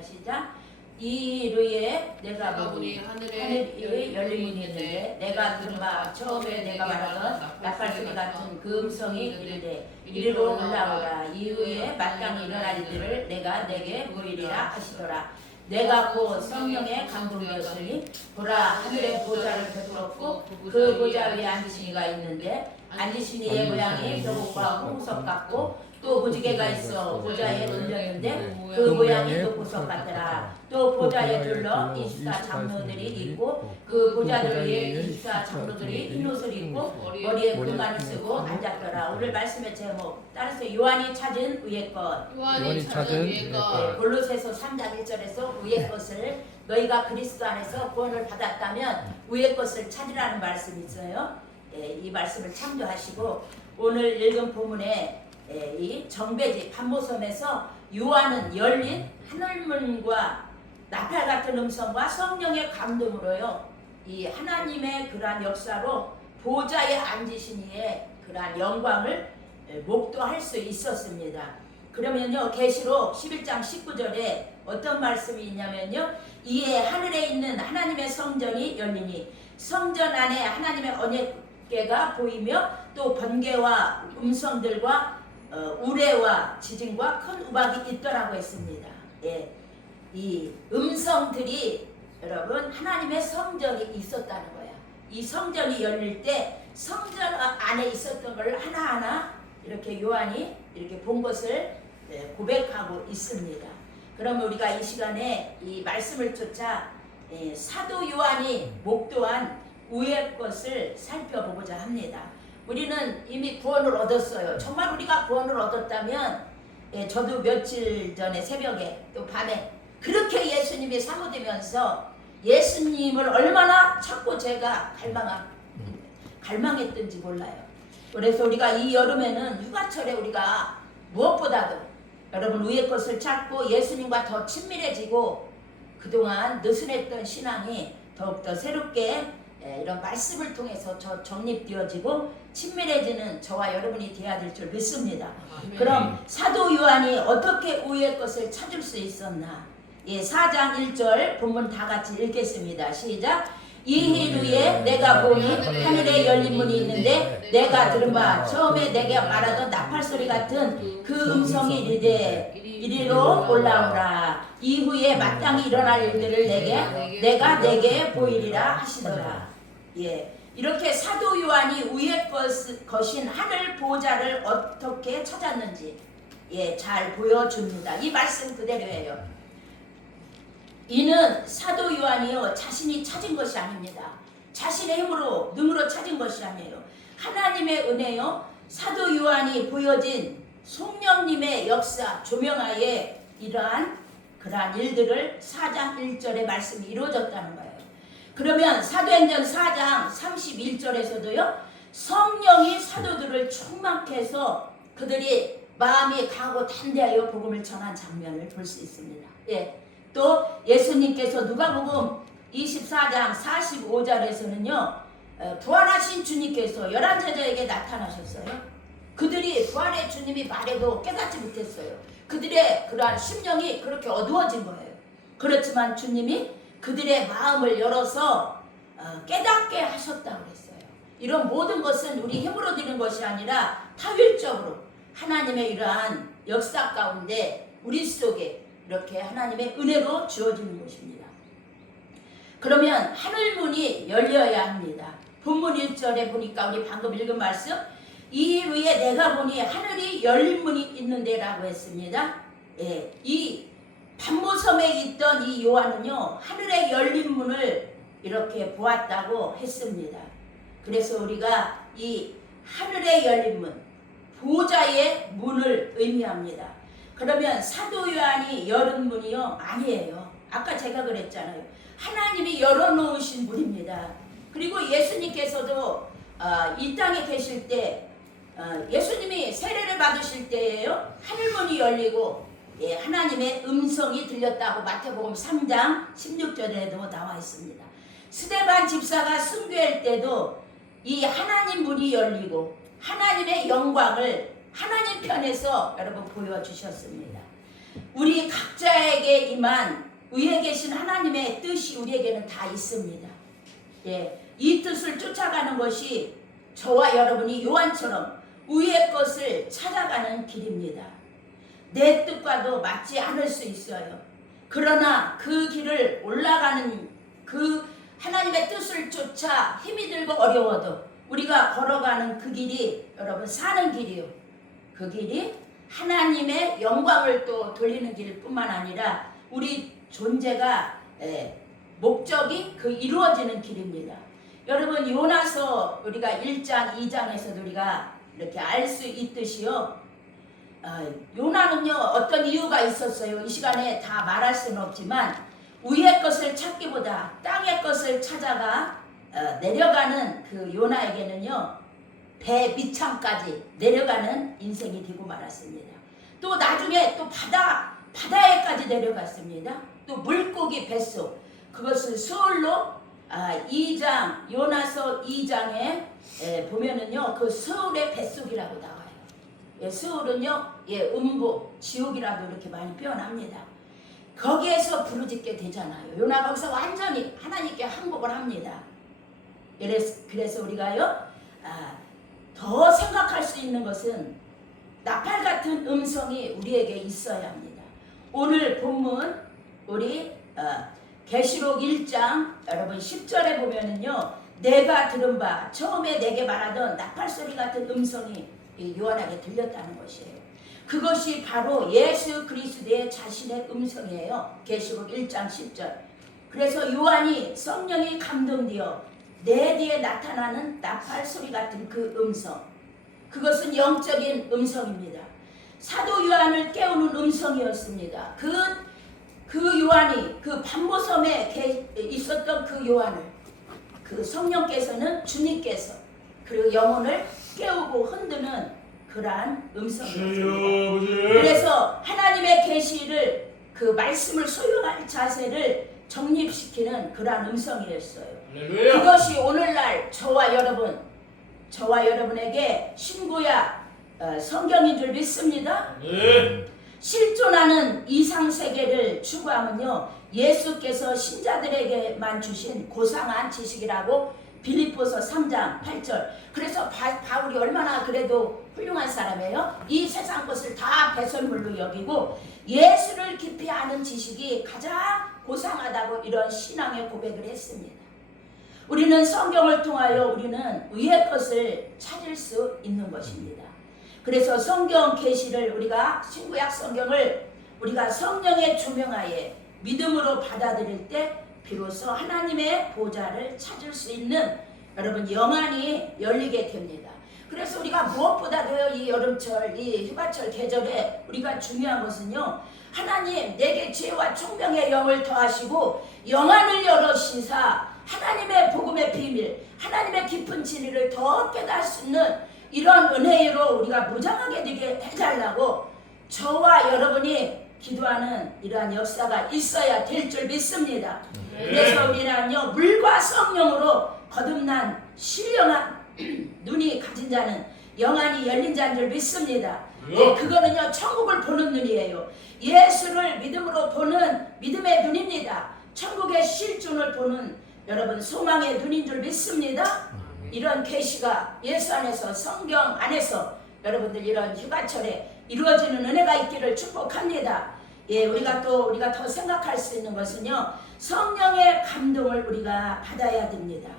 하겠습니다. 시작. 이르에 내가 보니 하늘에 열린 문이 있는데 내가 들은 바 처음에 내가 말하던 나팔소리 같은 그 음성이 이르되 이리로 올라오라. 이후에 마땅히 일어날 일들을 내가 내게 보이리라 하시더라. 내가 곧 성령의 감동되었으니 보라 하늘의 보좌를 베풀었고 그 보좌 위에 앉으신 이가 있는데 앉으신 이의 모양이 벼룩과 홍석 같고 또 무지개가 있어 보좌에 올렸는데 그 모양이 독보석 같더라. 또 보좌에 둘러 24 장로들이 있고 그 보좌들 위에 24 장로들이 흰 옷을 입고 머리에 금관을 쓰고 앉았더라. 오늘 말씀의 제목 따라서 요한이 찾은 위의 것. 요한이 찾은 위의 것. 골로새서 3장 1절에서 위의 것을 너희가 그리스도 안에서 구원을 받았다면 위의 것을 찾으라는 말씀이 있어요. 이 말씀을 참조하시고 오늘 읽은 본문에 이 정배지 반모섬에서 요한은 열린 하늘문과 나팔 같은 음성과 성령의 감동으로요 이 하나님의 그러한 역사로 보좌에 앉으신 이의 그러한 영광을 목도할 수 있었습니다. 그러면요 계시록 11장 19절에 어떤 말씀이 있냐면요 이에 하늘에 있는 하나님의 성전이 열리니 성전 안에 하나님의 언약궤가 보이며 또 번개와 음성들과 우레와 지진과 큰 우박이 있더라고 했습니다. 예, 이 음성들이 여러분 하나님의 성전이 있었다는 거야. 이 성전이 열릴 때 성전 안에 있었던 걸 하나하나 이렇게 요한이 이렇게 본 것을 고백하고 있습니다. 그럼 우리가 이 시간에 이 말씀을 쫓아 사도 요한이 목도한 위의 것을 살펴보고자 합니다. 우리는 이미 구원을 얻었어요. 정말 우리가 구원을 얻었다면 저도 며칠 전에 새벽에 또 밤에 그렇게 예수님이 사모되면서 예수님을 얼마나 찾고 제가 갈망했던지 몰라요. 그래서 우리가 이 여름에는 휴가철에 우리가 무엇보다도 여러분 위의 것을 찾고 예수님과 더 친밀해지고 그동안 느슨했던 신앙이 더욱더 새롭게 이런 말씀을 통해서 정립되어지고 친밀해지는 저와 여러분이 되어야 될 줄 믿습니다. 그럼 사도 요한이 어떻게 위의 것을 찾을 수 있었나? 4장 1절 본문 다 같이 읽겠습니다. 시작. 이후에 내가 보니 하늘에 열린 문이 있는데 내가 들은 바 처음에 내게 말하던 나팔소리 같은 그 음성이 이르되 이리로 올라오라. 이후에 마땅히 일어날 일들을 내가 내게 보이리라 하시더라. 예, 이렇게 사도 요한이 위의 것인 하늘 보좌를 어떻게 찾았는지 잘 보여줍니다. 이 말씀 그대로예요. 이는 사도 요한이요 자신이 찾은 것이 아닙니다. 자신의 힘으로 능으로 찾은 것이 아니에요. 하나님의 은혜요 사도 요한이 보여진 성령님의 역사 조명하에 이러한 그러한 일들을 4장 1절의 말씀이 이루어졌다는 거예요. 그러면 사도행전 4장 31절에서도요 성령이 사도들을 충만케 해서 그들이 마음이 강하고 담대하여 복음을 전한 장면을 볼 수 있습니다. 또 예수님께서 누가복음 24장 45절에서는요 부활하신 주님께서 11제자에게 나타나셨어요. 그들이 부활의 주님이 말해도 깨닫지 못했어요. 그들의 그러한 심령이 그렇게 어두워진 거예요. 그렇지만 주님이 그들의 마음을 열어서 깨닫게 하셨다고 했어요. 이런 모든 것은 우리 힘으로 되는 것이 아니라 타율적으로 하나님의 이러한 역사 가운데 우리 속에 이렇게 하나님의 은혜로 주어지는 것입니다. 그러면 하늘문이 열려야 합니다. 본문 1절에 보니까 우리 방금 읽은 말씀 이후에 내가 보니 하늘이 열린 문이 있는데 라고 했습니다. 이 반모섬에 있던 이 요한은요 하늘의 열린 문을 이렇게 보았다고 했습니다. 그래서 우리가 이 하늘의 열린 문 보좌의 문을 의미합니다. 그러면 사도 요한이 열은 문이요? 아니에요. 아까 제가 그랬잖아요. 하나님이 열어놓으신 문입니다. 그리고 예수님께서도 이 땅에 계실 때 예수님이 세례를 받으실 때에요 하늘문이 열리고 하나님의 음성이 들렸다고 마태복음 3장 16절에도 나와 있습니다. 스데반 집사가 순교할 때도 이 하나님 문이 열리고 하나님의 영광을 하나님 편에서 여러분 보여주셨습니다. 우리 각자에게 임한 위에 계신 하나님의 뜻이 우리에게는 다 있습니다. 예, 이 뜻을 쫓아가는 것이 저와 여러분이 요한처럼 위의 것을 찾아가는 길입니다. 내 뜻과도 맞지 않을 수 있어요. 그러나 그 길을 올라가는 그 하나님의 뜻을 쫓아 힘이 들고 어려워도 우리가 걸어가는 그 길이 여러분 사는 길이요. 그 길이 하나님의 영광을 또 돌리는 길 뿐만 아니라 우리 존재가 목적이 그 이루어지는 길입니다. 여러분 요나서 우리가 1장 2장에서도 우리가 이렇게 알 수 있듯이요. 요나는요 어떤 이유가 있었어요. 이 시간에 다 말할 수는 없지만 위의 것을 찾기보다 땅의 것을 찾아가 내려가는 그 요나에게는요 배 밑창까지 내려가는 인생이 되고 말았습니다. 또 나중에 또 바다에까지 내려갔습니다. 또 물고기 뱃속 그것을 서울로 2장 요나서 2장에 보면은요 그 서울의 뱃속이라고 나와요. 서울은요 음부 지옥이라고 이렇게 많이 표현합니다. 거기에서 부르짖게 되잖아요. 요나가 거기서 완전히 하나님께 항복을 합니다. 그래서 우리가요 더 생각할 수 있는 것은 나팔 같은 음성이 우리에게 있어야 합니다. 오늘 본문 우리 계시록 1장 여러분 10절에 보면은요 내가 들은 바 처음에 내게 말하던 나팔 소리 같은 음성이 요한에게 들렸다는 것이에요. 그것이 바로 예수 그리스도의 자신의 음성이에요. 계시록 1장 10절. 그래서 요한이 성령이 감동되어 내 뒤에 나타나는 나팔 소리 같은 그 음성, 그것은 영적인 음성입니다. 사도 요한을 깨우는 음성이었습니다. 그 요한이 그 반모섬에 있었던 그 요한을 그 성령께서는 주님께서 그리고 영혼을 깨우고 흔드는 그러한 음성이었습니다. 그래서 하나님의 계시를 그 말씀을 소유할 자세를 정립시키는 그러한 음성이었어요. 그것이 오늘날 저와 여러분에게 신구약 성경인 줄 믿습니다. 실존하는 이상세계를 추구하면요 예수께서 신자들에게만 주신 고상한 지식이라고 빌립보서 3장 8절. 그래서 바울이 얼마나 그래도 훌륭한 사람이에요. 이 세상 것을 다 배설물로 여기고 예수를 깊이 아는 지식이 가장 고상하다고 이런 신앙의 고백을 했습니다. 우리는 성경을 통하여 우리는 위의 것을 찾을 수 있는 것입니다. 그래서 성경 계시를 우리가 신구약 성경을 우리가 성령의 조명하에 믿음으로 받아들일 때 비로소 하나님의 보좌를 찾을 수 있는 여러분 영안이 열리게 됩니다. 그래서 우리가 무엇보다도 이 여름철, 이 휴가철 계절에 우리가 중요한 것은요 하나님 내게 지혜와 총명의 영을 더하시고 영안을 열어시사 하나님의 복음의 비밀, 하나님의 깊은 진리를 더 깨달을 수 있는 이런 은혜로 우리가 무장하게 되게 해달라고 저와 여러분이 기도하는 이러한 역사가 있어야 될 줄 믿습니다. 그래서 우리는요 물과 성령으로 거듭난 신령한 눈이 가진 자는 영안이 열린 자인 줄 믿습니다. 그거는요 천국을 보는 눈이에요. 예수를 믿음으로 보는 믿음의 눈입니다. 천국의 실존을 보는 여러분 소망의 눈인 줄 믿습니다. 이런 계시가 예수 안에서 성경 안에서 여러분들 이런 휴가철에 이루어지는 은혜가 있기를 축복합니다. 우리가 더 생각할 수 있는 것은요 성령의 감동을 우리가 받아야 됩니다.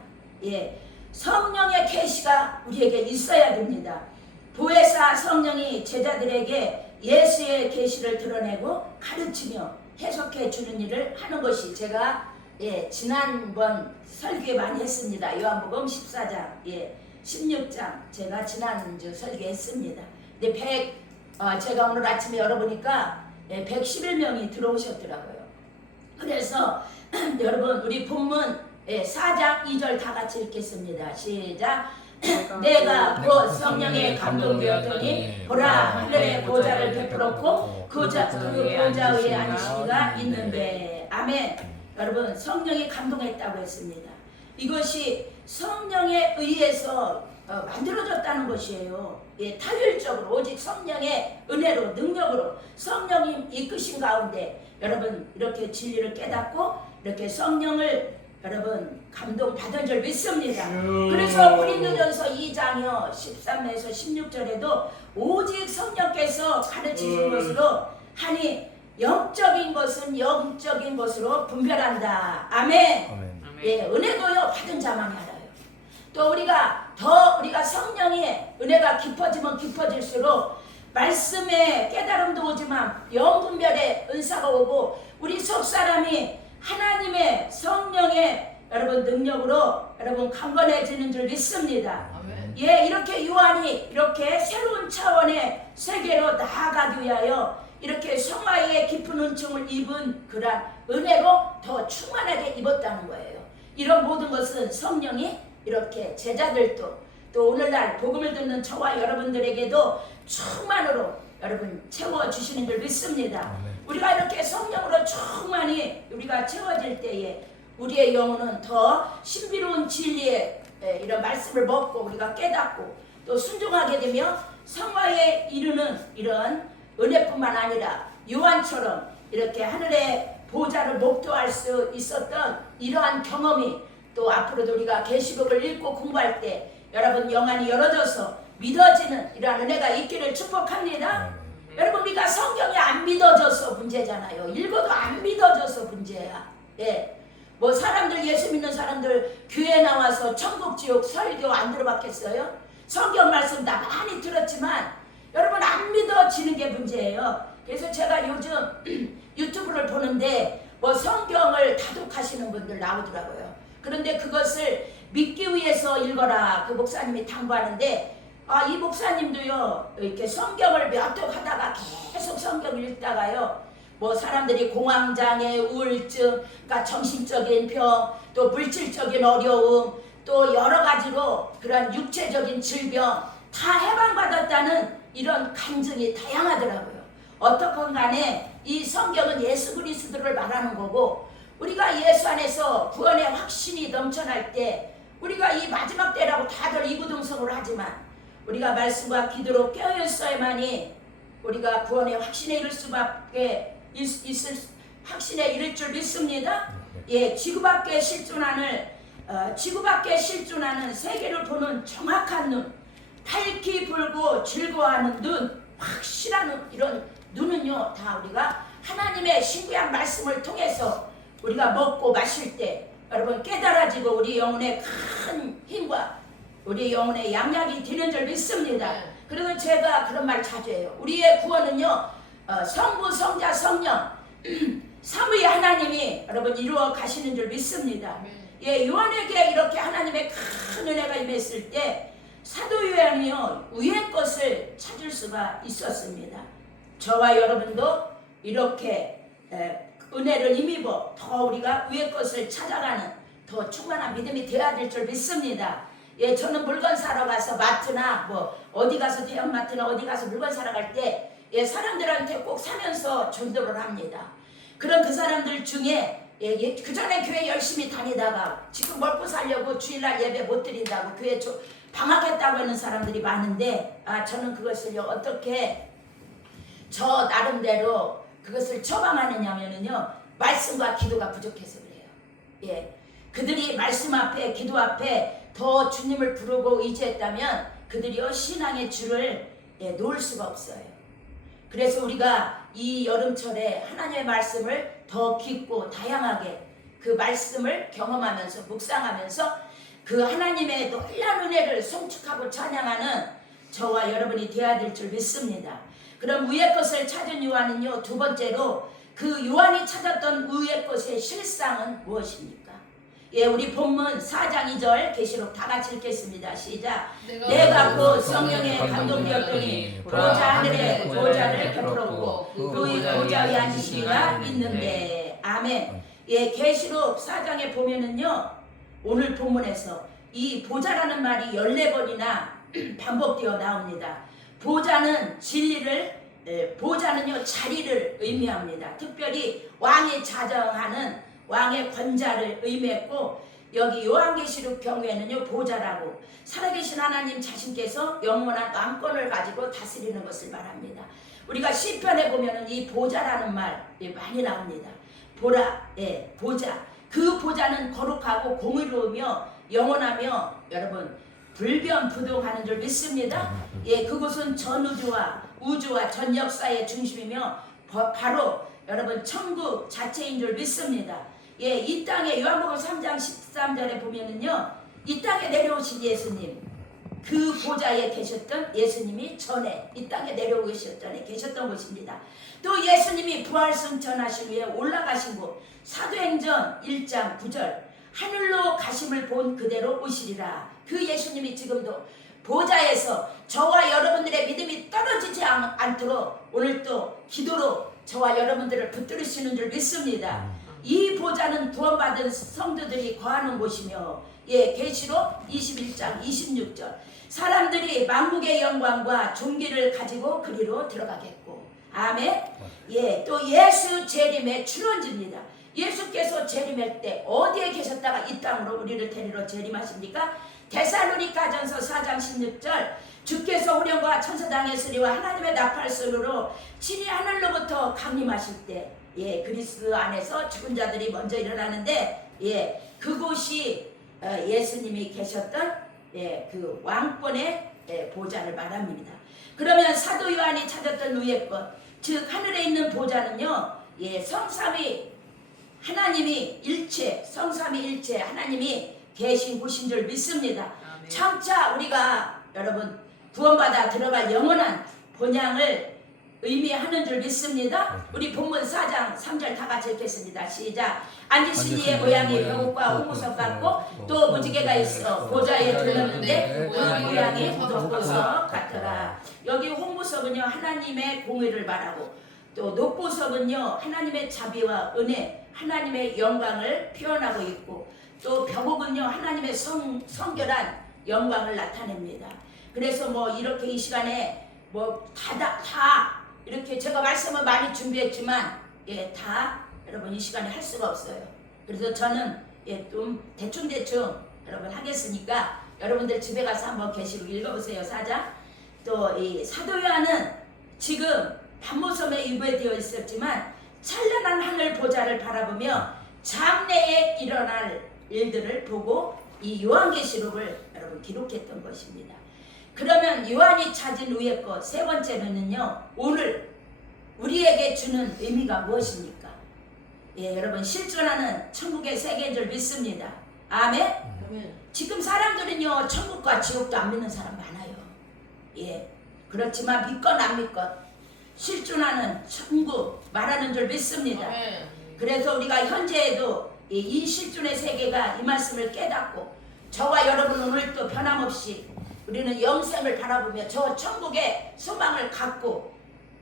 성령의 계시가 우리에게 있어야 됩니다. 보혜사 성령이 제자들에게 예수의 계시를 드러내고 가르치며 해석해 주는 일을 하는 것이 제가 지난번 설교에 많이 했습니다. 요한복음 14장, 16장 제가 지난주 설교했습니다. 근데 제가 오늘 아침에 열어보니까 111명이 들어오셨더라고요. 그래서 여러분 우리 본문 4장 2절 다 같이 읽겠습니다. 시작. 내가 곧 성령에 감동되었더니 보라 하늘의 보좌를 베풀었고 그 보좌 위에 앉으시니가 있는데 아멘. 여러분 성령이 감동했다고 했습니다. 이것이 성령에 의해서 만들어졌다는 것이에요. 예, 타율적으로 오직 성령의 은혜로 능력으로 성령이 이끄신 가운데 여러분 이렇게 진리를 깨닫고 이렇게 성령을 여러분 감동받은 줄 믿습니다. 그래서 고린도전서 2장이요 13에서 16절에도 오직 성령께서 가르치신 것으로 하니 영적인 것은 영적인 것으로 분별한다. 아멘. 아멘. 예, 은혜도요 받은 자만이 알아요. 또 우리가 성령의 은혜가 깊어지면 깊어질수록 말씀에 깨달음도 오지만 영분별의 은사가 오고 우리 속 사람이 하나님의 성령의 여러분 능력으로 여러분 강건해지는 줄 믿습니다. 아멘. 예, 이렇게 요한이 이렇게 새로운 차원의 세계로 나아가기 위하여 이렇게 성화의 깊은 은총을 입은 그런 은혜로 더 충만하게 입었다는 거예요. 이런 모든 것은 성령이 이렇게 제자들도 또 오늘날 복음을 듣는 저와 여러분들에게도 충만으로 여러분 채워주시는 줄 믿습니다. 아멘. 우리가 이렇게 성령으로 충만히 우리가 채워질 때에 우리의 영혼은 더 신비로운 진리의 이런 말씀을 먹고 우리가 깨닫고 또 순종하게 되며 성화에 이르는 이런 은혜뿐만 아니라 요한처럼 이렇게 하늘의 보좌를 목도할 수 있었던 이러한 경험이 또 앞으로도 우리가 계시록을 읽고 공부할 때 여러분 영안이 열어져서 믿어지는 이러한 은혜가 있기를 축복합니다. 여러분 우리가 성경이 안 믿어져서 문제잖아요. 읽어도 안 믿어져서 문제야. 예. 뭐 사람들 예수 믿는 사람들 교회 나와서 천국 지옥 설교 안 들어봤겠어요? 성경 말씀 다 많이 들었지만 여러분 안 믿어지는 게 문제예요. 그래서 제가 요즘 유튜브를 보는데 뭐 성경을 다독하시는 분들 나오더라고요. 그런데 그것을 믿기 위해서 읽어라 그 목사님이 당부하는데 이 목사님도요 이렇게 성경을 몇 독 하다가 계속 성경을 읽다가요 뭐 사람들이 공황장애, 우울증, 그러니까 정신적인 병, 또 물질적인 어려움, 또 여러 가지로 그런 육체적인 질병 다 해방받았다는 이런 간증이 다양하더라고요. 어떻건 간에 이 성경은 예수 그리스도를 말하는 거고 우리가 예수 안에서 구원의 확신이 넘쳐날 때 우리가 이 마지막 때라고 다들 이구동성으로 하지만 우리가 말씀과 기도로 깨어있어야만이 우리가 구원의 확신에 이를 수밖에 확신에 이를 줄 믿습니다. 예, 지구밖에 실존하는 세계를 보는 정확한 눈, 밝히 불고 즐거워하는 눈, 확실한 이런 눈은요 다 우리가 하나님의 신구약 말씀을 통해서 우리가 먹고 마실 때 여러분 깨달아지고 우리 영혼의 큰 힘과 우리 영혼의 양약이 되는 줄 믿습니다. 그래서 제가 그런 말 자주 해요. 우리의 구원은요 성부, 성자, 성령 삼위의 하나님이 여러분 이루어 가시는 줄 믿습니다. 예, 요한에게 이렇게 하나님의 큰 은혜가 임했을 때 사도 요한이요 위의 것을 찾을 수가 있었습니다. 저와 여러분도 이렇게 은혜를 힘입어 더 우리가 위의 것을 찾아가는 더 충만한 믿음이 되어야 될 줄 믿습니다. 예, 저는 물건 사러 가서 마트나 뭐 어디 가서 대형마트나 어디 가서 물건 사러 갈 때 예, 사람들한테 꼭 사면서 전도를 합니다. 그런 그 사람들 중에 그 전에 교회 열심히 다니다가 지금 먹고 살려고 주일날 예배 못 드린다고 교회 방학했다고 하는 사람들이 많은데 저는 그것을요 어떻게 저 나름대로 그것을 처방하느냐면요 말씀과 기도가 부족해서 그래요. 예, 그들이 말씀 앞에 기도 앞에 더 주님을 부르고 의지했다면 그들이요 신앙의 줄을 놓을 수가 없어요. 그래서 우리가 이 여름철에 하나님의 말씀을 더 깊고 다양하게 그 말씀을 경험하면서 묵상하면서 그 하나님의 놀라운 은혜를 송축하고 찬양하는 저와 여러분이 되어야 될 줄 믿습니다. 그럼 위의 것을 찾은 요한은요 두 번째로 그 요한이 찾았던 위의 것의 실상은 무엇입니까? 예, 우리 본문 4장 2절 계시록 다 같이 읽겠습니다. 시작. 내가 곧 성령의 감동되었더니 보좌 하늘에 보좌를 베풀었고 그 보좌에 앉으신 이가 있는데 아멘. 예, 계시록 4장에 보면은요 오늘 본문에서 이 보좌라는 말이 14번이나 반복되어 나옵니다. 보좌는 진리를 보좌는요 자리를 의미합니다. 특별히 왕이 자정하는 왕의 권자를 의미했고 여기 요한계시록 경우에는요 보좌라고 살아계신 하나님 자신께서 영원한 왕권을 가지고 다스리는 것을 말합니다. 우리가 시편에 보면은 이 보좌라는 말 많이 나옵니다. 보라, 보좌. 그 보좌는 거룩하고 공의로우며 영원하며 여러분 불변부동하는 줄 믿습니다. 그곳은 전 우주와 전 역사의 중심이며 바로 여러분 천국 자체인 줄 믿습니다. 이 땅에 요한복음 3장 13절에 보면은요, 이 땅에 내려오신 예수님, 그 보좌에 계셨던 예수님이 전에 이 땅에 내려오셨던 계셨던 곳입니다. 또 예수님이 부활승천하신 후에 올라가신 곳, 사도행전 1장 9절, 하늘로 가심을 본 그대로 오시리라. 그 예수님이 지금도 보좌에서 저와 여러분들의 믿음이 떨어지지 않도록 오늘 또 기도로 저와 여러분들을 붙들으시는 줄 믿습니다. 이 보좌는 구원받은 성도들이 거하는 곳이며 계시록 21장 26절, 사람들이 만국의 영광과 존귀를 가지고 그리로 들어가겠고. 아멘. 또 예수 재림의 출원지입니다. 예수께서 재림할 때 어디에 계셨다가 이 땅으로 우리를 데리러 재림하십니까? 데살로니가전서 4장 16절, 주께서 후련과 천사당의 소리와 하나님의 나팔소리로 친히 하늘로부터 강림하실 때 그리스도 안에서 죽은 자들이 먼저 일어나는데 그곳이 예수님이 계셨던 그 왕권의 보좌를 말합니다. 그러면 사도 요한이 찾았던 위의 것, 즉 하늘에 있는 보좌는요, 성삼위 하나님이 일체, 성삼위 일체 하나님이 계신 곳인 줄 믿습니다. 아멘. 장차 우리가 여러분 구원받아 들어갈 영원한 본향을 의미하는 줄 믿습니다. 우리 본문 4장 3절 다 같이 읽겠습니다. 시작. 앉으신 이의 모양이 벼옷과 홍보석 같고 또 무지개가 있어 보좌에 둘렀는데 그 모양이 녹보석 같더라. 여기 홍보석은요 하나님의 공의를 말하고, 또 녹보석은요 하나님의 자비와 은혜, 하나님의 영광을 표현하고 있고, 또 벼복은요 하나님의 성결한 영광을 나타냅니다. 그래서 뭐 이렇게 이 시간에 뭐 다 이렇게 제가 말씀을 많이 준비했지만 다 여러분 이 시간에 할 수가 없어요. 그래서 저는 좀 대충 여러분 하겠으니까 여러분들 집에 가서 한번 계시록 읽어보세요. 4장. 또 이 사도 요한은 지금 단모섬에 유배되어 있었지만 찬란한 하늘 보좌를 바라보며 장래에 일어날 일들을 보고 이 요한계시록을 여러분 기록했던 것입니다. 그러면 요한이 찾은 위의 것 세 번째는요, 오늘 우리에게 주는 의미가 무엇입니까? 여러분 실존하는 천국의 세계인 줄 믿습니다. 아멘. 지금 사람들은요 천국과 지옥도 안 믿는 사람 많아요. 그렇지만 믿건 안 믿건 실존하는 천국 말하는 줄 믿습니다. 그래서 우리가 현재에도 이 실존의 세계가 이 말씀을 깨닫고 저와 여러분 오늘 또 변함없이 우리는 영생을 바라보며 저 천국의 소망을 갖고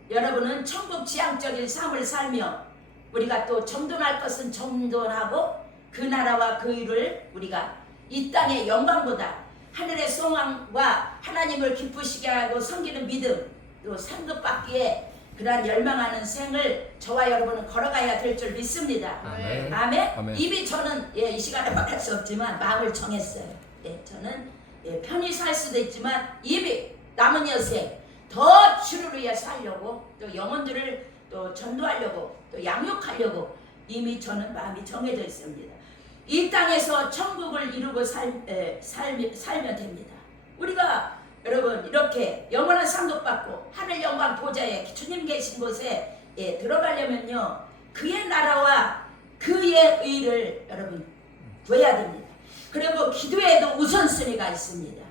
여러분은 천국 지향적인 삶을 살며 우리가 또 정돈할 것은 정돈하고 그 나라와 그 일을 우리가 이 땅의 영광보다 하늘의 소망과 하나님을 기쁘시게 하고 섬기는 믿음, 또 상급받기에 그러한 열망하는 생을 저와 여러분은 걸어가야 될 줄 믿습니다. 아멘. 아멘. 아멘. 이미 저는 이 시간에 말할 수 없지만 마음을 정했어요. 저는 편히 살 수도 있지만 이미 남은 여생 더 주를 위해 살려고, 또 영혼들을 또 전도하려고, 또 양육하려고 이미 저는 마음이 정해져 있습니다. 이 땅에서 천국을 이루고 살면 됩니다. 우리가 여러분 이렇게 영원한 상급받고 하늘 영광 보좌에 주님 계신 곳에 들어가려면요 그의 나라와 그의 의를 여러분 구해야 됩니다. 그리고 기도에도 우선순위가 있습니다.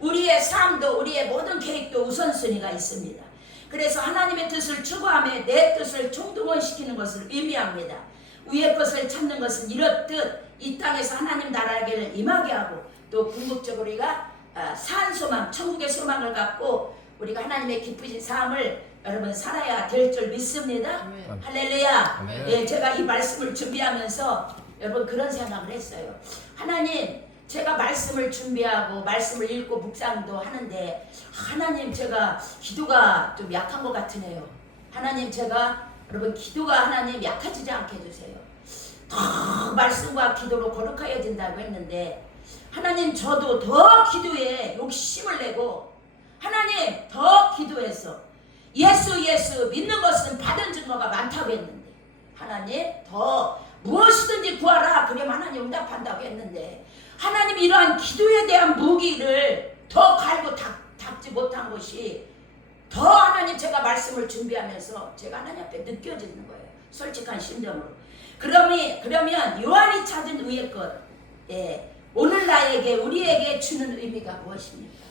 우리의 삶도 우리의 모든 계획도 우선순위가 있습니다. 그래서 하나님의 뜻을 추구하며 내 뜻을 총동원시키는 것을 의미합니다. 위의 것을 찾는 것은 이렇듯 이 땅에서 하나님 나라를 임하게 하고, 또 궁극적으로 우리가 산 소망, 천국의 소망을 갖고 우리가 하나님의 기쁘신 삶을 여러분 살아야 될 줄 믿습니다. 아멘. 할렐루야. 아멘. 제가 이 말씀을 준비하면서 여러분 그런 생각을 했어요. 하나님, 제가 말씀을 준비하고 말씀을 읽고 묵상도 하는데 하나님, 제가 기도가 좀 약한 것 같으네요. 하나님, 제가 여러분 기도가 하나님 약해지지 않게 해주세요. 더 말씀과 기도로 거룩하여진다고 했는데 하나님 저도 더 기도에 욕심을 내고 하나님 더 기도해서 예수 믿는 것은 받은 증거가 많다고 했는데 하나님 더 무엇이든지 구하라 그러면 하나님 응답한다고 했는데 하나님 이러한 기도에 대한 무기를 더 갈고 닦지 못한 것이 더 하나님 제가 말씀을 준비하면서 제가 하나님 앞에 느껴지는 거예요. 솔직한 심정으로. 그러면 요한이 찾은 위의 것, 오늘 나에게 우리에게 주는 의미가 무엇입니까?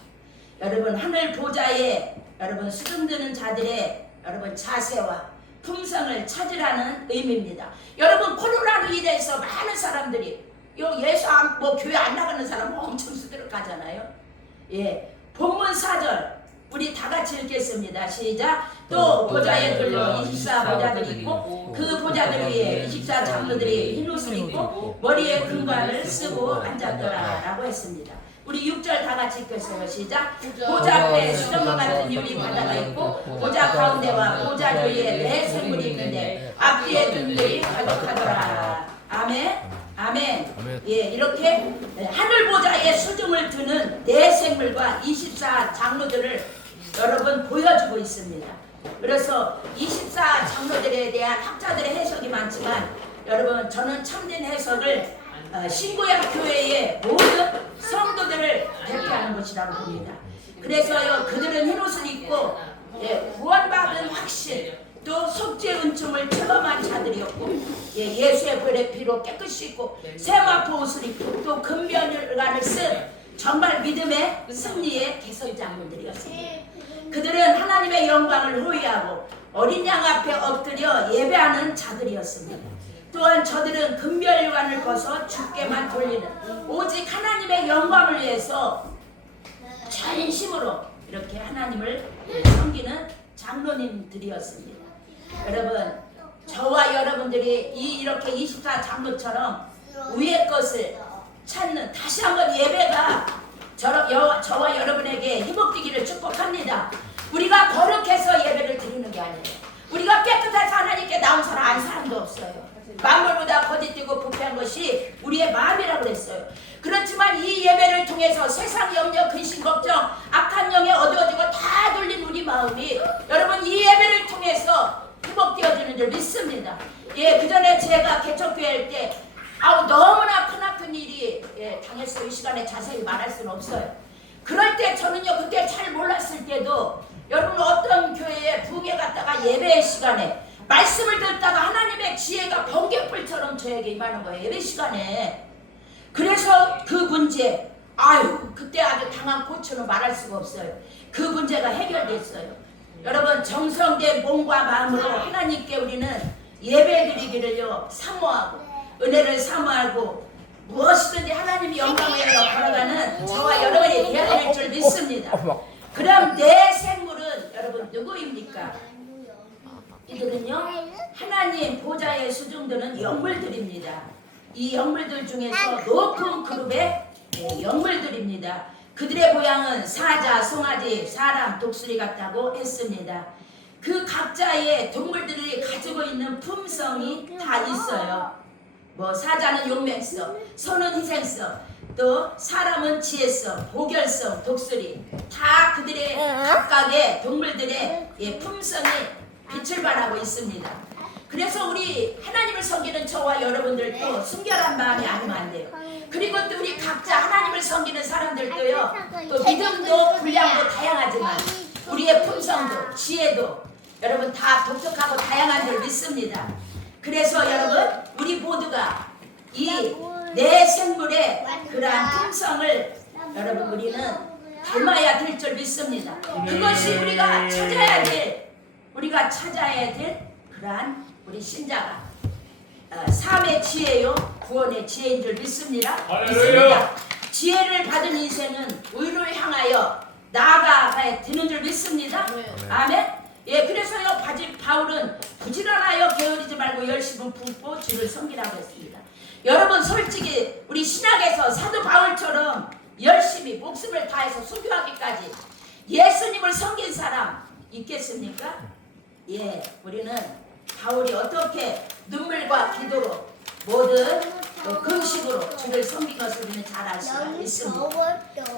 여러분 하늘 보좌에 여러분 수dum드는 자들의 여러분 자세와 품성을 찾으라는 의미입니다. 여러분 코로나로 인해서 많은 사람들이 예수 교회 안 나가는 사람 엄청 수두룩하잖아요. 본문 4절 우리 다 같이 읽겠습니다. 시작. 또 보좌에 둘러 24 보좌들이 있고 그 보좌들 위에 24 장로들이 흰 옷을 입고 머리에 금관을 쓰고 앉았더라 라고 했습니다. 우리 6절 다 같이 읽겠어요. 시작. 보좌 앞에 수정과 같은 유리 바다가 있고 보좌 가운데와 보좌 주위에 네 생물이 있는데 앞뒤에 등들이 가득하더라. 아멘. 아멘. 이렇게 하늘 보좌에 수중을 드는 네 생물과 24 장로들을 여러분 보여주고 있습니다. 그래서 24 장로들에 대한 학자들의 해석이 많지만 여러분 저는 참된 해석을 신구약 교회의 모든 성도들을 대표하는 것이라고 봅니다. 그래서요 그들은 흰옷을 입고 구원받은 확신 또 속죄 은총을 체험한 자들이었고 예수의 보혈의 피로 깨끗이 입고 세마포 옷을 입고 또 금변을관을 쓴 정말 믿음의 승리의 개선장군들이었습니다. 그들은 하나님의 영광을 호위하고 어린 양 앞에 엎드려 예배하는 자들이었습니다. 또한 저들은 금별관을 벗어 주께만 돌리는 오직 하나님의 영광을 위해서 전심으로 이렇게 하나님을 섬기는 장로님들이었습니다. 여러분 저와 여러분들이 이렇게 24 장로처럼 위의 것을 찾는 다시 한번 예배가 저와 여러분에게 회복되기를 축복합니다. 우리가 거룩해서 예배를 드리는 게 아니에요. 우리가 깨끗해서 하나님께 나온 사람 안 사람도 없어요. 만물보다 거짓되고 부패한 것이 우리의 마음이라고 그랬어요. 그렇지만 이 예배를 통해서 세상 염려 근심 걱정 악한 영에 어두워지고 다 돌린 우리 마음이 여러분 이 예배를 통해서 회복되어지는 줄 믿습니다. 그 전에 제가 개척교회 할 때 너무나 크나큰 일이 당했어요. 이 시간에 자세히 말할 수는 없어요. 그럴 때 저는요 그때 잘 몰랐을 때도 여러분 어떤 교회에 부흥회 갔다가 예배 시간에 말씀을 듣다가 하나님의 지혜가 번개불처럼 저에게 임하는 거예요. 예배 시간에. 그래서 그 문제 그때 아주 당한 고초는 말할 수가 없어요. 그 문제가 해결됐어요. 여러분 정성된 몸과 마음으로 하나님께 우리는 예배드리기를요 사모하고 은혜를 사모하고 무엇이든지 하나님이 영광을 위하여 걸어가는 저와 여러분이 되어야 될 줄 믿습니다. 그럼 내 생물은 여러분 누구입니까? 이들은요 하나님 보좌에 수중드는 영물들입니다. 이 영물들 중에서 높은 그룹의 영물들입니다. 그들의 모양은 사자, 송아지, 사람, 독수리 같다고 했습니다. 그 각자의 동물들이 가지고 있는 품성이 다 있어요. 사자는 용맹성, 소는 희생성, 또 사람은 지혜성, 보결성, 독수리 다 그들의 각각의 동물들의 품성이 빛을 발하고 있습니다. 그래서 우리 하나님을 섬기는 저와 여러분들도 순결한 마음이 아니면 안 돼요. 그리고 또 우리 각자 하나님을 섬기는 사람들도요 또 믿음도 분량도 다양하지만 우리의 품성도 지혜도 여러분 다 독특하고 다양한 줄 믿습니다. 그래서 여러분 우리 모두가 이 내 생물의 그러한 품성을 여러분 우리는 닮아야 될 줄 믿습니다. 그것이 우리가 찾아야 될 그러한 우리 신자가 삶의 지혜요 구원의 지혜인 줄 믿습니다. 지혜를 받은 인생은 의를 향하여 나아가야 되는 줄 믿습니다. 아멘. 그래서요 바울은 부지런하여 게으르지 말고 열심히 품고 주를 섬기라고 했습니다. 여러분 솔직히 우리 신약에서 사도 바울처럼 열심히 목숨을 다해서 순교하기까지 예수님을 섬긴 사람 있겠습니까? 우리는 바울이 어떻게 눈물과 기도로 모든 또 금식으로 주를 섬긴 것을 우리는 잘 알 수가 있습니다.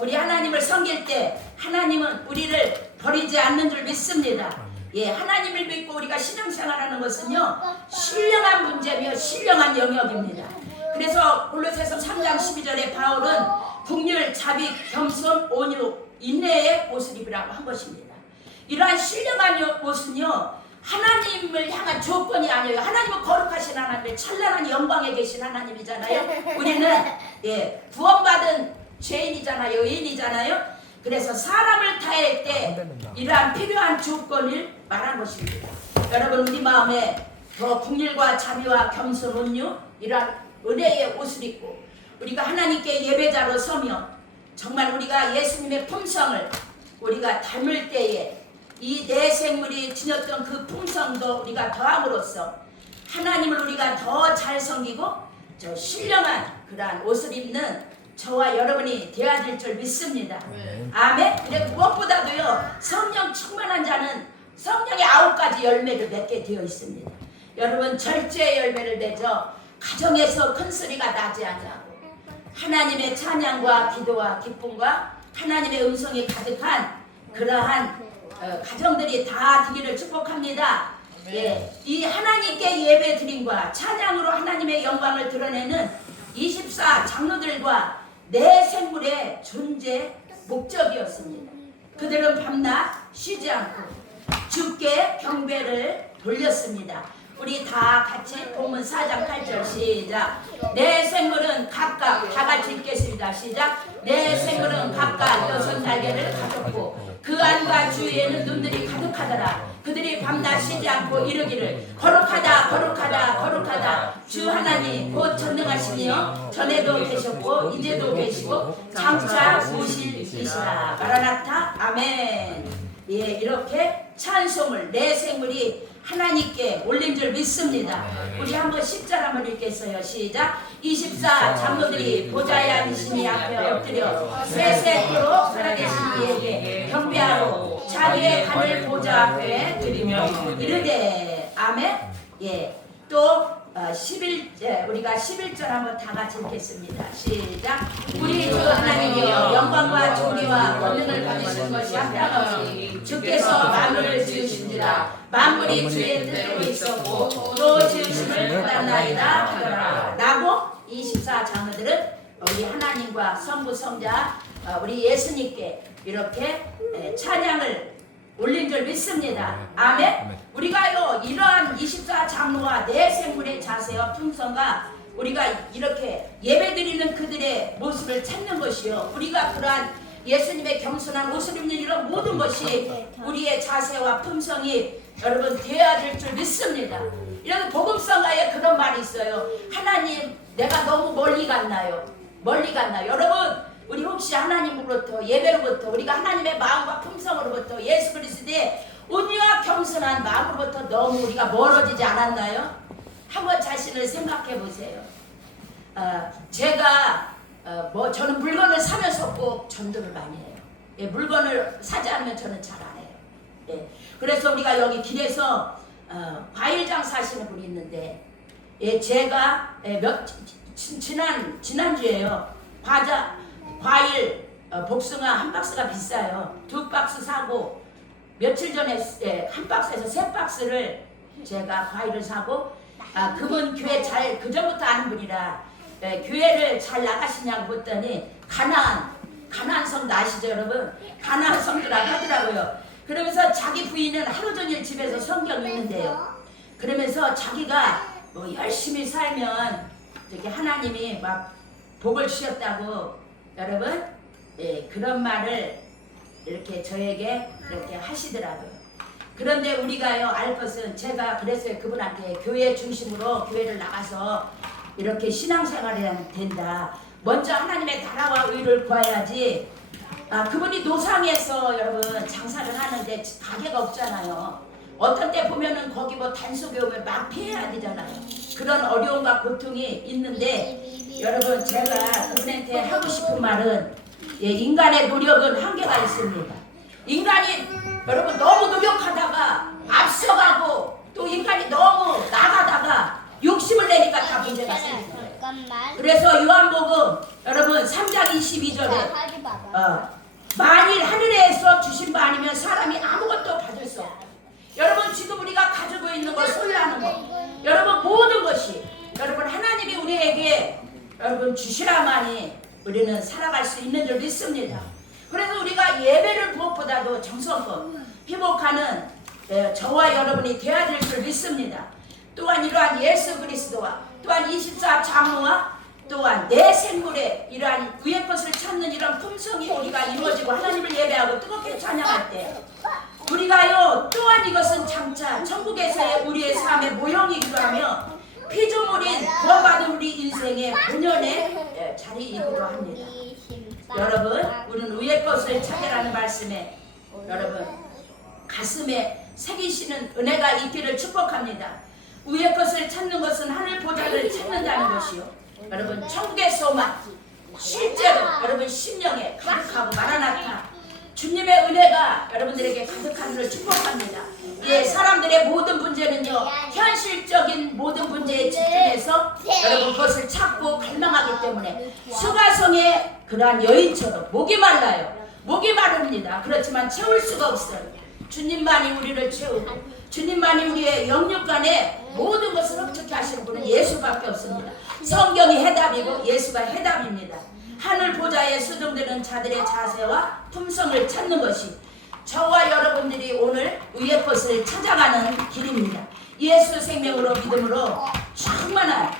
우리 하나님을 섬길 때 하나님은 우리를 버리지 않는 줄 믿습니다. 예, 하나님을 믿고 우리가 신앙생활하는 것은요 신령한 문제며 신령한 영역입니다. 그래서 골로새서 3장 12절에 바울은 긍휼, 자비, 겸손, 온유, 인내의 옷을 입으라고 한 것입니다. 이러한 신령한 옷은요 하나님을 향한 조건이 아니에요. 하나님은 거룩하신 하나님, 찬란한 영광에 계신 하나님이잖아요. 우리는 구원받은 죄인이잖아요, 의인이잖아요. 그래서 사람을 다할 때 이러한 필요한 조건을 말한 것입니다. 여러분 우리 마음에 더 긍휼과 자비와 겸손, 온유 이러한 은혜의 옷을 입고 우리가 하나님께 예배자로 서며 정말 우리가 예수님의 품성을 우리가 닮을 때에 이 내 생물이 지녔던 그 품성도 우리가 더함으로써 하나님을 우리가 더 잘 섬기고 저 신령한 그러한 옷을 입는 저와 여러분이 되어야 될 줄 믿습니다. 아멘. 그리고 무엇보다도요 성령 충만한 자는 성령의 9가지 열매를 맺게 되어 있습니다. 여러분 절제의 열매를 맺어 가정에서 큰 소리가 나지 아니하고 하나님의 찬양과 기도와 기쁨과 하나님의 음성이 가득한 그러한 가정들이 다 되기를 축복합니다. 예, 이 하나님께 예배 드림과 찬양으로 하나님의 영광을 드러내는 24 장로들과 내 생물의 존재 목적이었습니다. 그들은 밤낮 쉬지 않고 주께 경배를 돌렸습니다. 우리 다 같이 본문 4장 8절 시작. 내 생물은 각각 다 같이 읽겠습니다. 시작. 내 생물은 각각 6 날개를 가졌고 그 안과 주위에는 눈들이 가득하더라. 그들이 밤낮 쉬지 않고 이르기를 거룩하다 거룩하다 거룩하다 주 하나님 곧 전능하시며 전에도 계셨고 이제도 계시고 장차 오실 이시라. 마라나타. 아멘. 예, 이렇게 찬송을 내 생물이 하나님께 올린 줄 믿습니다. 우리 한번 10절 한번 읽겠어요. 시작. 24 장로들이 보좌에 앉으시니 앞에 엎드려 세세토록 살아계신 이에게 경배하고 자기의 간을 보좌 앞에 드리며 이르되 아멘. 예, 또 11절 우리가 11절 한번 다 같이 읽겠습니다. 시작. 우리 주 하나님이여 영광과 존귀와 권능을 받으신 것이 합당하오니 주께서 만물을 지으신지라 만물이 주의 뜻대로 있었고 또 지으심을 받았나이다 하더라. 라고 24 장로들은 우리 하나님과 성부 성자 우리 예수님께 이렇게 찬양을 올린 줄 믿습니다. 아멘. 우리가요 이러한 24 장로와 내 생물의 자세와 품성과 우리가 이렇게 예배드리는 그들의 모습을 찾는 것이요 우리가 그러한 예수님의 겸손한 옷을 입는 이런 모든 것이 우리의 자세와 품성이 여러분 되어야 될 줄 믿습니다. 이런 복음성가에 그런 말이 있어요. 하나님 내가 너무 멀리 갔나요? 멀리 갔나요? 여러분 우리 혹시 하나님으로부터 예배로부터 우리가 하나님의 마음과 품성으로부터 예수 그리스도의 온유와 겸손한 마음으로부터 너무 우리가 멀어지지 않았나요? 한번 자신을 생각해 보세요. 제가 저는 물건을 사면서 꼭 전도를 많이 해요. 예, 물건을 사지 않으면 저는 잘 안 해요. 예, 그래서 우리가 여기 길에서 과일 장사하시는 분이 있는데 예, 제가 지난주에요. 과일 복숭아 한 박스가 비싸요. 2박스 사고 며칠 전에 한 박스에서 3박스를 제가 과일을 사고 그분 교회 잘 그전부터 아는 분이라 교회를 잘 나가시냐고 묻더니 가나안 성도 아시죠 여러분? 가나안 성도라고 하더라고요. 그러면서 자기 부인은 하루 종일 집에서 성경 읽는데요. 그러면서 자기가 뭐 열심히 살면 이렇게 하나님이 막 복을 주셨다고 여러분 그런 말을 이렇게 저에게 이렇게 하시더라고요. 그런데 우리가요 알 것은 제가 그랬어요. 그분한테 교회 중심으로 교회를 나가서 이렇게 신앙생활을 해야 된다. 먼저 하나님의 나라와 의를 구해야지. 그분이 노상에서 여러분 장사를 하는데 가게가 없잖아요. 어떤 때 보면은 거기 뭐 단속에 오면 막 피해야 되잖아요. 그런 어려움과 고통이 있는데 여러분 제가 그분한테 하고 싶은 말은 인간의 노력은 한계가 있습니다. 인간이 여러분 너무 노력하다가 앞서가고 또 인간이 너무 나가다가 욕심을 내니까 다 문제가 생기는 거예요. 잠깐만. 그래서 요한복음 여러분 3장 22절에 하지 마봐. 만일 하늘에서 주신 바 아니면 사람이 아무것도 받을 수 없다. 여러분 지금 우리가 가지고 있는 것, 소유하는 것, 여러분 모든 것이 여러분 하나님이 우리에게 여러분 주시라만이 우리는 살아갈 수 있는 줄 믿습니다. 그래서 우리가 예배를 무엇보다도 정성껏 회복하는 저와 여러분이 되어야 될 줄 믿습니다. 또한 이러한 예수 그리스도와 또한 24 장로와 또한 내 생물에 이러한 위의 것을 찾는 이런 품성이 우리가 이루어지고 하나님을 예배하고 뜨겁게 찬양할 때 우리가요 또한 이것은 장차 천국에서의 우리의 삶의 모형이기도 하며 피조물인 구원받은 우리 인생의 본연의 자리이기도 합니다. 여러분 우리는 위의 것을 찾으라는 말씀에 여러분 가슴에 새기시는 은혜가 있기를 축복합니다. 위의 것을 찾는 것은 하늘 보좌를 찾는다는 것이요 여러분 천국의 소망 실제로 여러분 심령에 가득하고 마라나타 주님의 은혜가 여러분들에게 가득하기를 축복합니다. 예, 사람들의 모든 문제는요 현실적인 모든 문제에 집중해서 여러분 그것을 찾고 갈망하기 때문에 수가성의 그러한 여인처럼 목이 말라요. 목이 마릅니다. 그렇지만 채울 수가 없어요. 주님만이 우리를 채우고 주님만이 우리의 영육간에 모든 것을 흡족해 하시는 분은 예수밖에 없습니다. 성경이 해답이고 예수가 해답입니다. 하늘 보좌에 수정되는 자들의 자세와 품성을 찾는 것이 저와 여러분들이 오늘 위의 것을 찾아가는 길입니다. 예수 생명으로 믿음으로 충만한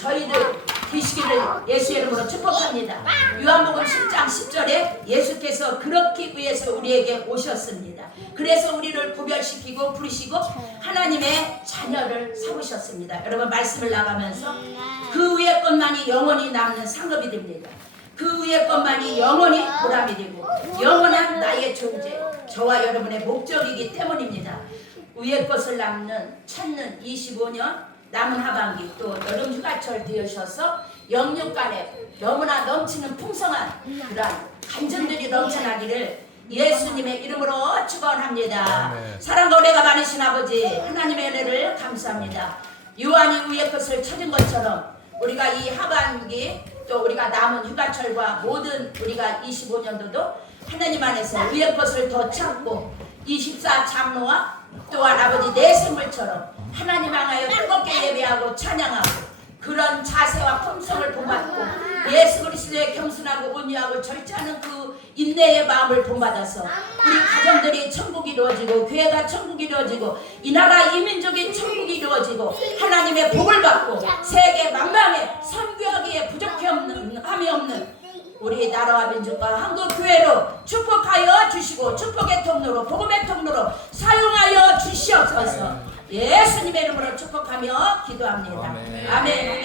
저희들 되시기를 예수 이름으로 축복합니다. 요한복음 10장 10절에 예수께서 그렇기 위해서 우리에게 오셨습니다. 그래서 우리를 구별시키고 부르시고 하나님의 자녀를 삼으셨습니다. 여러분 말씀을 나가면서 그 위의 것만이 영원히 남는 상급이 됩니다. 그 위의 것만이 영원히 보람이 되고 영원한 나의 존재 저와 여러분의 목적이기 때문입니다. 위의 것을 찾는 25년 남은 하반기 또 여름 휴가철 되셔서 영육간에 너무나 넘치는 풍성한 그러한 간증들이 넘쳐나기를 예수님의 이름으로 축원합니다. 사랑과 은혜가 많으신 아버지 하나님의 은혜를 감사합니다. 요한이 위의 것을 찾은 것처럼 우리가 이 하반기 또 우리가 남은 휴가철과 모든 우리가 25년도도 하나님 안에서 위의 것을 더 찾고 24 장로와 또한 아버지 내 생물처럼 하나님 향하여 뜨겁게 예배하고 찬양하고 그런 자세와 품성을 본받고 예수 그리스도의 겸손하고 온유하고 절제하는 그 인내의 마음을 본받아서 우리 가정들이 천국이 이루어지고 교회가 천국이 이루어지고 이 나라 이 민족이 천국이 이루어지고 하나님의 복을 받고 세계 만방에 선교하기에 부족함이 없는 우리 나라와 민족과 한국교회로 축복하여 주시고 축복의 통로로 복음의 통로로 사용하여 주시옵소서. 예수님의 이름으로 축복하며 기도합니다. 아멘.